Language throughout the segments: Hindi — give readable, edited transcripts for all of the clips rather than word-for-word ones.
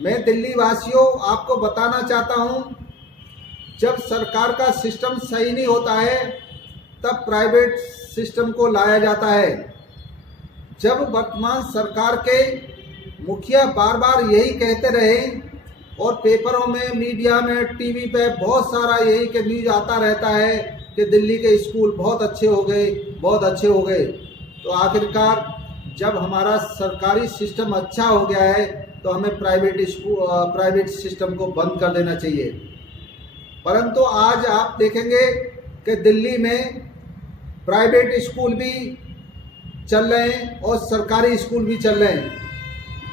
मैं दिल्ली वासियों आपको बताना चाहता हूं, जब सरकार का सिस्टम सही नहीं होता है तब प्राइवेट सिस्टम को लाया जाता है। जब वर्तमान सरकार के मुखिया बार बार यही कहते रहे और पेपरों में, मीडिया में, टीवी पे बहुत सारा यही के न्यूज आता रहता है कि दिल्ली के स्कूल बहुत अच्छे हो गए, बहुत अच्छे हो गए, तो आखिरकार जब हमारा सरकारी सिस्टम अच्छा हो गया है तो हमें प्राइवेट सिस्टम को बंद कर देना चाहिए। परंतु आज आप देखेंगे कि दिल्ली में प्राइवेट स्कूल भी चल रहे हैं और सरकारी स्कूल भी चल रहे हैं।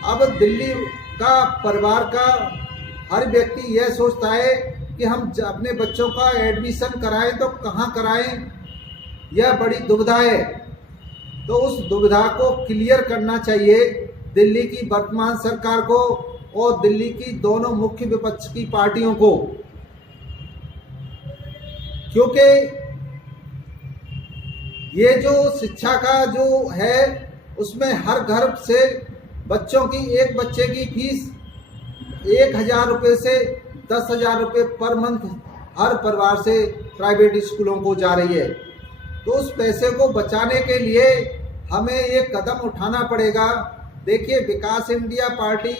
अब दिल्ली का परिवार का हर व्यक्ति यह सोचता है कि हम अपने बच्चों का एडमिशन कराएं तो कहाँ कराएं, यह बड़ी दुविधा है। तो उस दुविधा को क्लियर करना चाहिए दिल्ली की वर्तमान सरकार को और दिल्ली की दोनों मुख्य विपक्ष की पार्टियों को, क्योंकि ये जो शिक्षा का जो है उसमें हर घर से बच्चों की, एक बच्चे की फीस 1,000 रुपये से 10,000 रुपये पर मंथ हर परिवार से प्राइवेट स्कूलों को जा रही है। तो उस पैसे को बचाने के लिए हमें एक कदम उठाना पड़ेगा। देखिए, विकास इंडिया पार्टी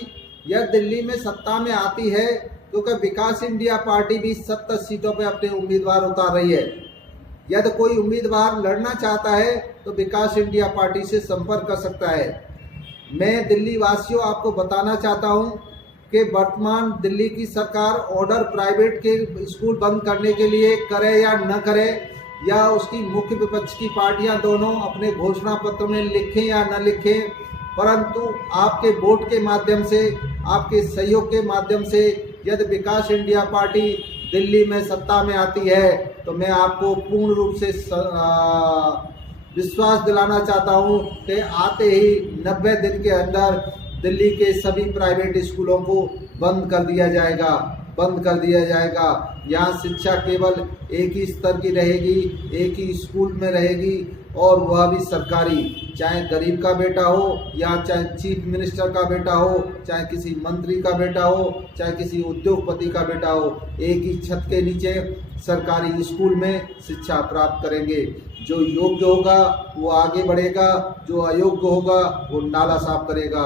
यह दिल्ली में सत्ता में आती है क्योंकि विकास इंडिया पार्टी भी 70 सीटों पर अपने उम्मीदवार उतार रही है। यदि कोई उम्मीदवार लड़ना चाहता है तो विकास इंडिया पार्टी से संपर्क कर सकता है। मैं दिल्ली वासियों आपको बताना चाहता हूं कि वर्तमान दिल्ली की सरकार ऑर्डर प्राइवेट के स्कूल बंद करने के लिए करे या न करे, या उसकी मुख्य विपक्ष की पार्टियां दोनों अपने घोषणा पत्र में लिखें या न लिखें, परंतु आपके वोट के माध्यम से, आपके सहयोग के माध्यम से यदि विकास इंडिया पार्टी दिल्ली में सत्ता में आती है तो मैं आपको पूर्ण रूप से विश्वास दिलाना चाहता हूं कि आते ही 90 दिन के अंदर दिल्ली के सभी प्राइवेट स्कूलों को बंद कर दिया जाएगा। यहाँ शिक्षा केवल एक ही स्तर की रहेगी, एक ही स्कूल में रहेगी और वह भी सरकारी, चाहे गरीब का बेटा हो या चाहे चीफ मिनिस्टर का बेटा हो, चाहे किसी मंत्री का बेटा हो, चाहे किसी उद्योगपति का बेटा हो, एक ही छत के नीचे सरकारी स्कूल में शिक्षा प्राप्त करेंगे। जो योग्य होगा वो आगे बढ़ेगा, जो अयोग्य होगा वो नाला साफ करेगा।